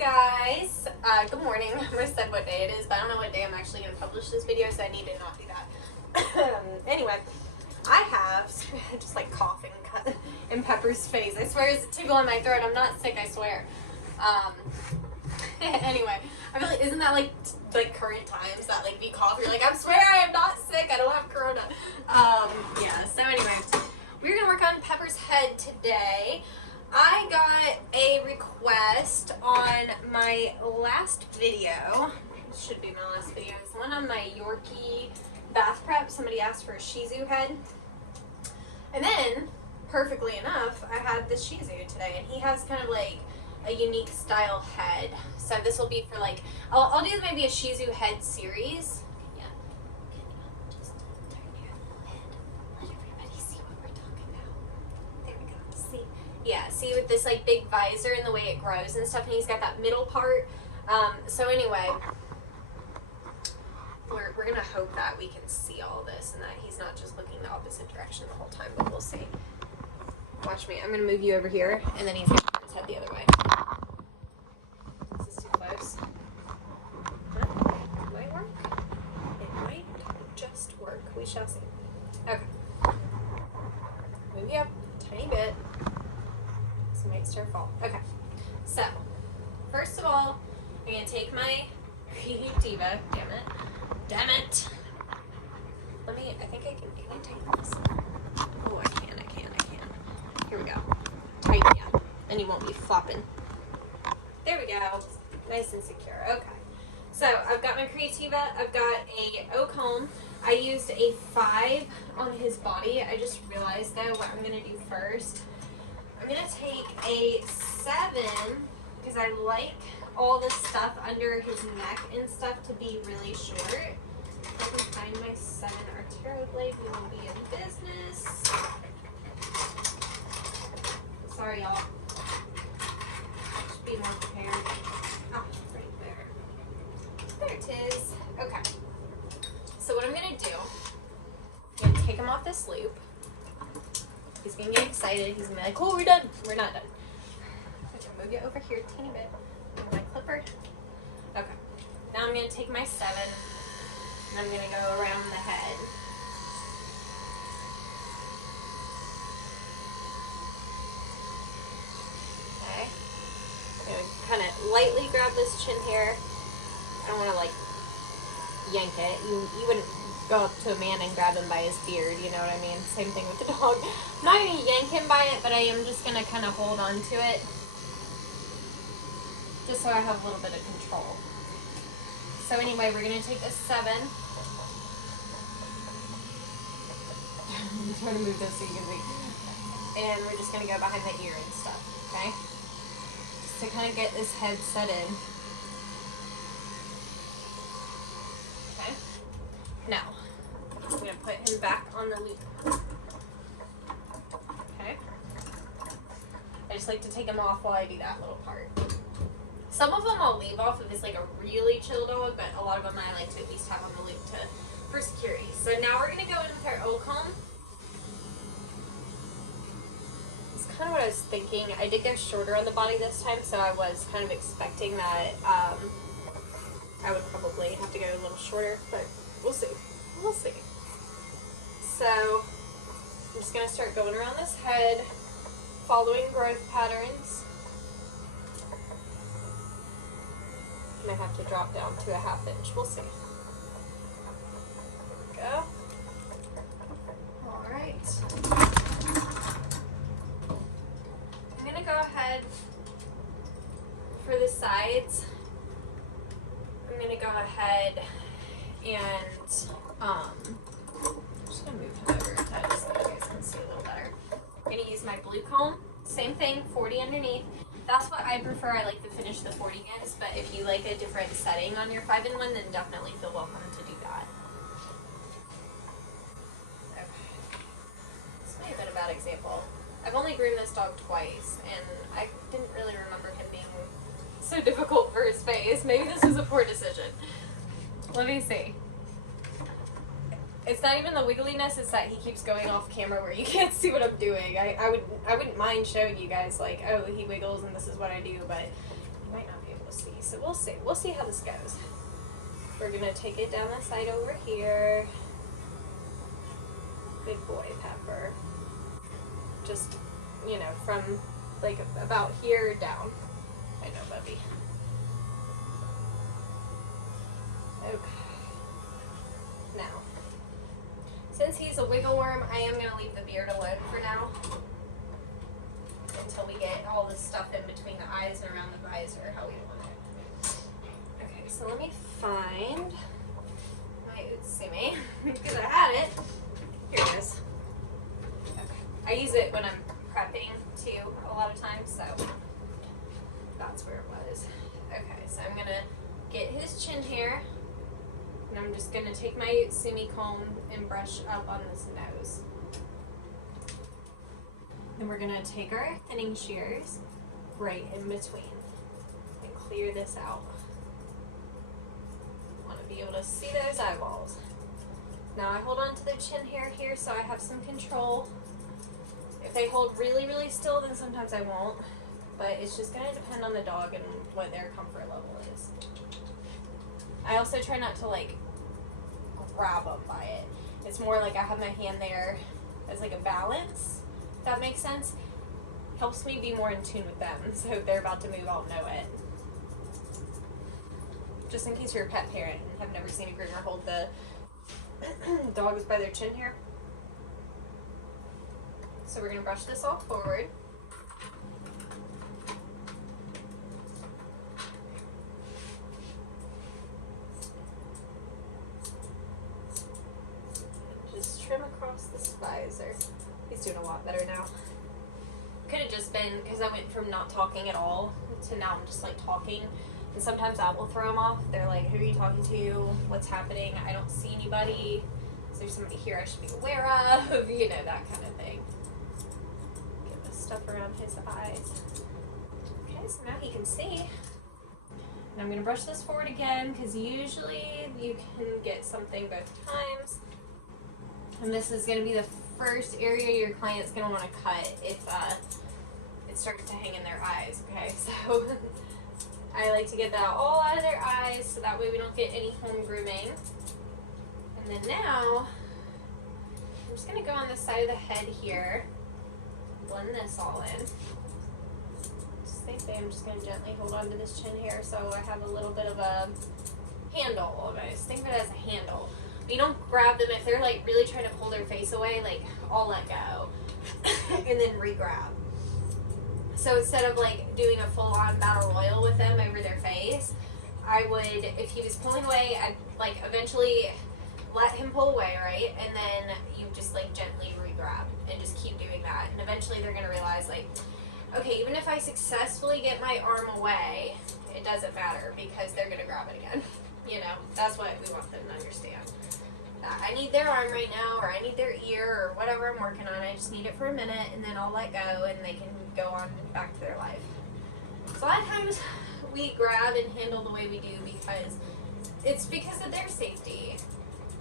guys? Good morning. I almost said what day it is, but I don't know what day I'm actually going to publish this video, so I need to not do that. Anyway, I have, just like coughing in Pepper's face. I swear it's a tickle in my throat. I'm not sick, I swear. Anyway, I feel like, isn't that like current times that like you cough, you're like, I swear I am not sick, I don't have corona. Yeah, so anyway, we're going to work on Pepper's head today. I got a request on my last video. This should be my last video. It's one on my Yorkie bath prep. Somebody asked for a Shih Tzu head. And then, perfectly enough, I had this Shih Tzu today, and he has kind of like a unique style head. So this will be for like, I'll do maybe a Shih Tzu head series. Yeah. Can you just turn your head? Let everybody see what we're talking about. There we go. See? Yeah, see with this like big visor and the way it grows and stuff, and he's got that middle part. So anyway, we're gonna hope that we can see all this and that he's not just looking the opposite direction the whole time, but we'll see. Watch me. I'm gonna move you over here, and then he's gonna turn his head the other way. This is too close. Huh? It might work. It might just work. We shall see. Okay. Move you up a tiny bit. This might start falling. Okay. So, first of all, I'm gonna take my Creativa. Damn it. Damn it. I think I can take this. Oh, I can. Here we go. Tighten ya. And you won't be flopping. There we go. Nice and secure. Okay. So I've got my Creativa. I've got a oak home. I used a 5 on his body. I just realized though what I'm going to do first. I'm going to take a 7 because I like all the stuff under his neck and stuff to be really short. If I can find my 7 Artero blade, we will be in business. Sorry, y'all. Should be more prepared. Ah, right there. There it is. Okay. So what I'm going to do, I'm going to take him off this loop. He's going to get excited. He's going to be like, cool, we're done. We're not done. I'm going to move you over here a teeny bit. With my clipper. Okay. Now I'm going to take my 7, and I'm going to go around the head. Kind of lightly grab this chin hair. I don't want to like yank it. You wouldn't go up to a man and grab him by his beard, you know what I mean? Same thing with the dog. I'm not going to yank him by it, but I am just going to kind of hold on to it. Just so I have a little bit of control. So anyway, we're going to take a 7. I'm trying to move this so you can see. And we're just going to go behind the ear and stuff, okay? To kind of get this head set in. Okay. Now, I'm going to put him back on the loop. Okay. I just like to take him off while I do that little part. Some of them I'll leave off if it's like a really chill dog, but a lot of them I like to at least have on the loop for security. So now we're going to go in with our oak home. Kind of what I was thinking. I did go shorter on the body this time, so I was kind of expecting that I would probably have to go a little shorter, but we'll see. We'll see. So I'm just going to start going around this head, following growth patterns. I might have to drop down to a 1/2 inch. We'll see. There we go. All right. Go ahead for the sides. I'm going to go ahead and I'm just going to move him over just so you guys can see a little better. I'm going to use my blue comb. Same thing, 40 underneath. That's what I prefer. I like to finish the 40 ins, but if you like a different setting on your 5-in-1, then definitely feel welcome to do that. Okay. This may have been a bad example. I've only groomed this dog twice, and I didn't really remember him being so difficult for his face. Maybe this was a poor decision. Let me see. It's not even the wiggliness, it's that he keeps going off camera where you can't see what I'm doing. I wouldn't mind showing you guys, like, oh, he wiggles and this is what I do, but you might not be able to so we'll see. We'll see how this goes. We're gonna take it down the side over here. Good boy, Pepper. Just, you know, from like about here down. I know, Bubby. Okay. Now, since he's a wiggle worm, I am gonna leave the beard alone for now. Until we get all this stuff in between the eyes and around the visor, how we want it. Okay, so let me find my Utsumi, because I had it. Here it is. Okay. I use it when I'm prepping too, a lot of times, so that's where it was. Okay, so I'm gonna get his chin hair, and I'm just gonna take my Utsumi comb and brush up on this nose. And we're gonna take our thinning shears right in between and clear this out. Want to be able to see those eyeballs. Now I hold on to the chin hair here so I have some control. If they hold really, really still, then sometimes I won't. But it's just gonna depend on the dog and what their comfort level is. I also try not to like grab them by it. It's more like I have my hand there as like a balance. If that makes sense. Helps me be more in tune with them, so if they're about to move, I'll know it. Just in case you're a pet parent and have never seen a groomer hold the dogs by their chin hair. So we're gonna brush this all forward. Just trim across this visor. He's doing a lot better now. Could have just been because I went from not talking at all to now I'm just like talking, and sometimes that will throw them off. They're like, who are you talking to? What's happening? I don't see anybody. Is there somebody here I should be aware of? You know, that kind of thing. Get the stuff around his eyes. Okay, so now he can see. And I'm going to brush this forward again because usually you can get something both times. And this is going to be the first area your client's going to want to cut if it starts to hang in their eyes, okay? So I like to get that all out of their eyes so that way we don't get any home grooming. And then now, I'm just going to go on the side of the head here, blend this all in. Same thing, I'm just going to gently hold on to this chin hair so I have a little bit of a handle almost. Think of it as a handle. You don't grab them if they're like really trying to pull their face away, like I'll let go and then re-grab. So instead of like doing a full-on battle royal with them over their face, I would, if he was pulling away, I'd like eventually let him pull away, right? And then you just like gently re-grab and just keep doing that. And eventually they're gonna realize like, okay, even if I successfully get my arm away, it doesn't matter because they're gonna grab it again. You know, that's what we want them to understand. I need their arm right now, or I need their ear, or whatever I'm working on. I just need it for a minute, and then I'll let go, and they can go on back to their life. So a lot of times we grab and handle the way we do because it's because of their safety.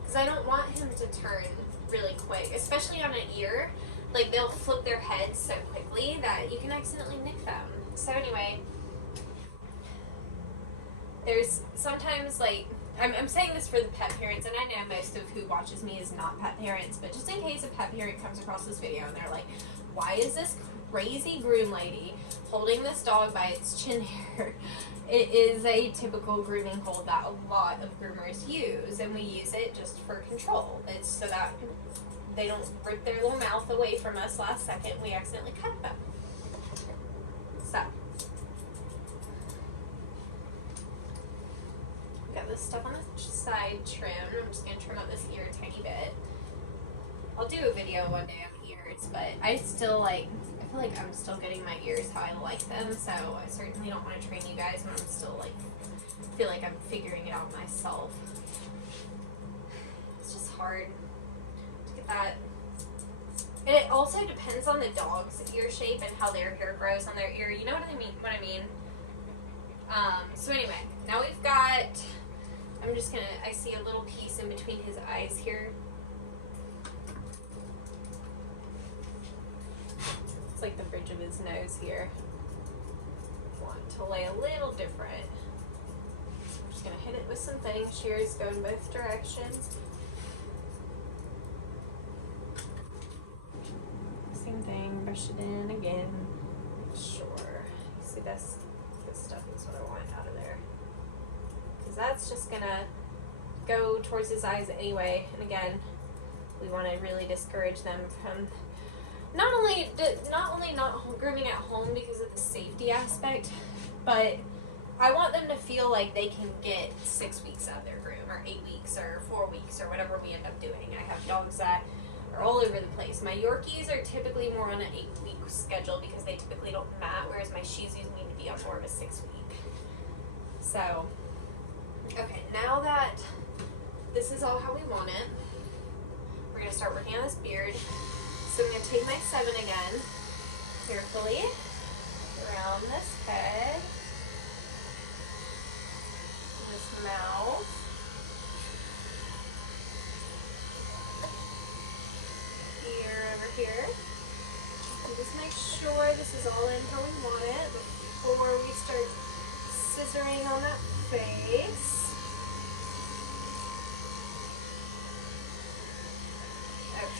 Because I don't want him to turn really quick, especially on an ear. Like, they'll flip their heads so quickly that you can accidentally nick them. So anyway, there's sometimes, like, I'm saying this for the pet parents, and I know most of who watches me is not pet parents, but just in case a pet parent comes across this video and they're like, why is this crazy groom lady holding this dog by its chin hair? It is a typical grooming hold that a lot of groomers use, and we use it just for control. It's so that they don't rip their little mouth away from us last second we accidentally cut them. So, got this stuff on the side trim. I'm just going to trim out this ear a tiny bit. I'll do a video one day on ears, but I still like, I feel like I'm still getting my ears how I like them, so I certainly don't want to train you guys when I'm still like, feel like I'm figuring it out myself. It's just hard to get that. And it also depends on the dog's ear shape and how their hair grows on their ear. You know what I mean? So anyway, now we've got, I'm just gonna, I see a little piece in between his eyes here. It's like the bridge of his nose here. Want to lay a little different. notice some things. Shears go in both directions. Same thing, brush it in again. Sure. See, this stuff is what I want out of there. Because that's just gonna go towards his eyes anyway. And again, we want to really discourage them from not only not grooming at home because of the safety aspect, but I want them to feel like they can get 6 weeks out of their groom, or 8 weeks, or 4 weeks, or whatever we end up doing. I have dogs that are all over the place. My Yorkies are typically more on an 8-week schedule because they typically don't mat, whereas my Shih Tzus need to be on more of a 6-week. So, okay, now that this is all how we want it, we're going to start working on this beard. So I'm going to take my 7 again, carefully, around this head, this mouth, over here. And just make sure this is all in how we want it before we start scissoring on that face.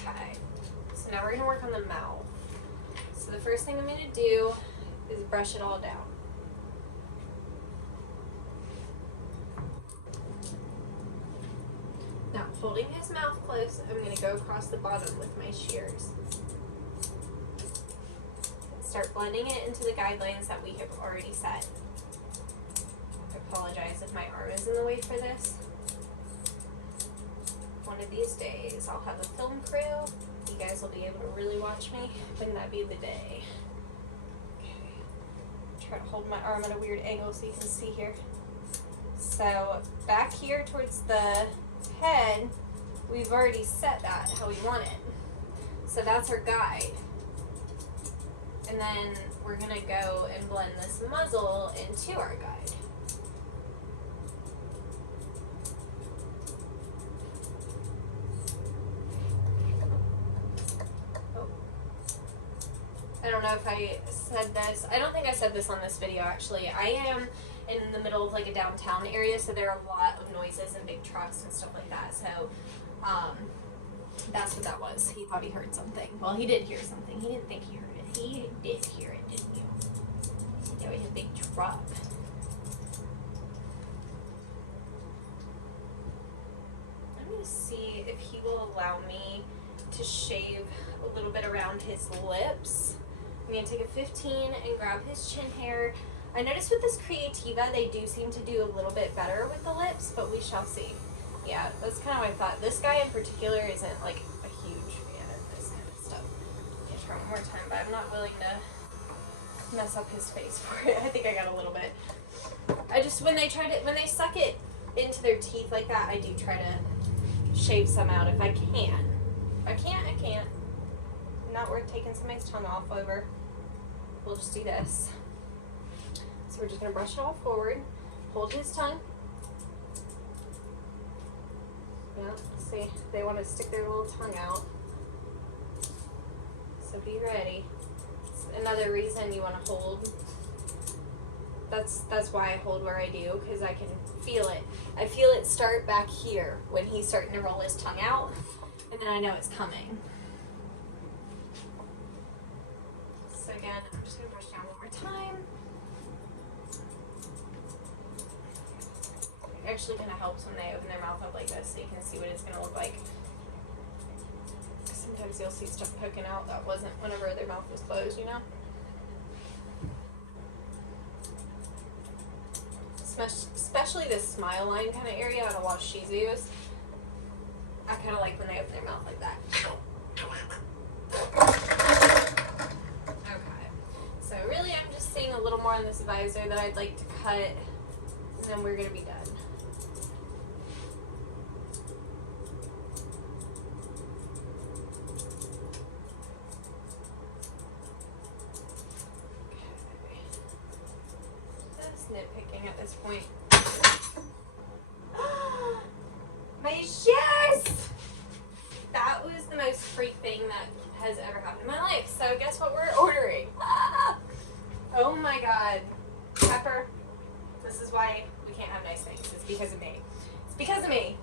Okay, so now we're going to work on the mouth. So the first thing I'm going to do is brush it all down. Now, holding his mouth close, I'm going to go across the bottom with my shears. Start blending it into the guidelines that we have already set. I apologize if my arm is in the way for this. One of these days, I'll have a film crew. You guys will be able to really watch me. Wouldn't that be the day? Okay. Try to hold my arm at a weird angle so you can see here. So, back here towards the head, we've already set that how we want it. So that's our guide. And then we're going to go and blend this muzzle into our guide. Oh. I don't know if I said this. I don't think I said this on this video actually. I am in the middle of like a downtown area, so there are a lot of noises and big trucks and stuff like that. So that's what that was. He thought he heard something. Well, he did hear something. He didn't think he heard it. He did hear it, didn't you? Yeah, we had a big truck. I'm going to see if he will allow me to shave a little bit around his lips. I'm going to take a 15 and grab his chin hair. I noticed with this Creativa, they do seem to do a little bit better with the lips, but we shall see. Yeah, that's kind of what I thought. This guy in particular isn't like a huge fan of this kind of stuff. I'm gonna try one more time, but I'm not willing to mess up his face for it. I think I got a little bit. I just, when they suck it into their teeth like that, I do try to shave some out if I can. If I can't, I can't. Not worth taking somebody's tongue off over. We'll just do this. So we're just going to brush it all forward, hold his tongue. Yeah, see, they want to stick their little tongue out. So be ready. It's another reason you want to hold. That's why I hold where I do, because I can feel it. I feel it start back here when he's starting to roll his tongue out, and then I know it's coming. So again, I'm just going to brush down one more time. It actually kind of helps when they open their mouth up like this so you can see what it's going to look like. Sometimes you'll see stuff poking out that wasn't whenever their mouth was closed, you know? Especially this smile line kind of area on a lot of Shih Tzus. I kind of like when they open their mouth like that. Okay. So really I'm just seeing a little more on this visor that I'd like to cut, and then we're going to be done. Nitpicking at this point. My Shears! That was the most freak thing that has ever happened in my life. So guess what we're ordering? Oh my god. Pepper, This is why we can't have nice things. It's because of me. It's because of me.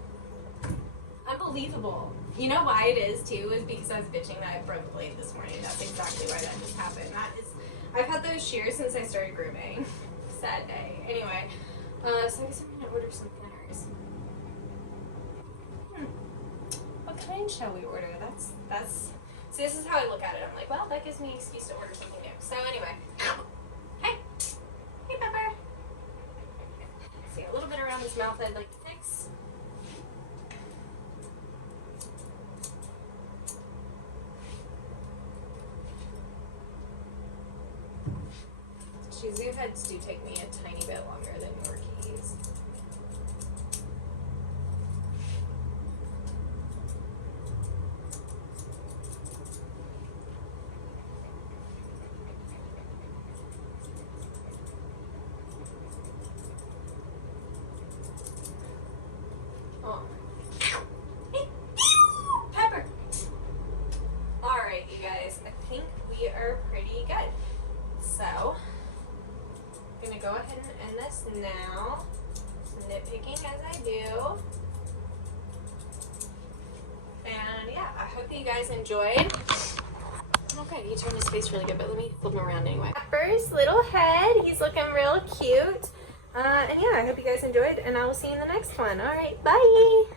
Unbelievable. You know why it is too? Is because I was bitching that I broke a blade this morning. That's exactly why that just happened. I've had those shears since I started grooming. Sad day. Anyway, so I guess I'm gonna order some thinners. What kind shall we order? That's. See, this is how I look at it. I'm like, well, that gives me an excuse to order something new. So anyway, hey Pepper. See, a little bit around his mouth I'd like to fix. Shih Tzu heads do take me a tiny bit longer than Yorkies. Oh. Hey, Pepper! Alright, you guys, I think we are pretty good. So, I'm gonna go ahead and end this now. Some nitpicking as I do. And yeah, I hope that you guys enjoyed. Okay, he turned his face really good, but let me flip him around anyway. Pepper's little head, he's looking real cute. And yeah, I hope you guys enjoyed, and I will see you in the next one. Alright, bye!